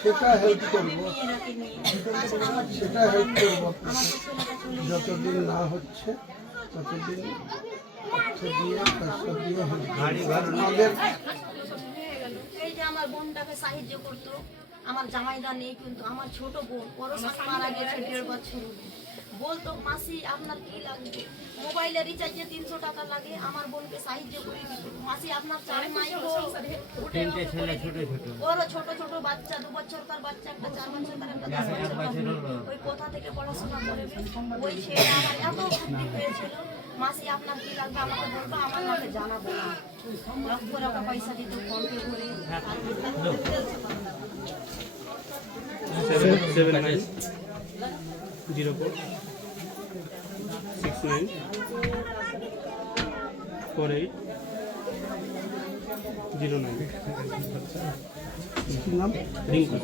সেটা সেটা যতদিন না হচ্ছে ততদিন আমাদের আমার বোনটাকে সাহায্য করতো। আমার জামাইদা নেই কিন্তু আমার ছোট বোন ওরও মারা গেছে দেড় বছর। বলতো মাসি আপনার কি লাগবে? মোবাইলে রিচার্জে তিনশো টাকা লাগে আমার বোনকে সাহায্য করে মাসি আপনার চার মাই ছেলে ছোট ছোট। ওরও ছোট ছোট বাচ্চা দু বছরকার বাচ্চা একটা চার বছরকার একটা দশ বছরকার ওই কোথা থেকে পড়াশোনা করবে? ওই ছেলে আমার এত ভক্তি হয়েছিল। মাসি আপনার কি লাগবে? আমাকে বলব আমার নামে জানাব না। লক্ষ টাকা পয়সা দিত ফোন পে করে seven nine zero four six nine four eight zero nine নাম রিঙ্কু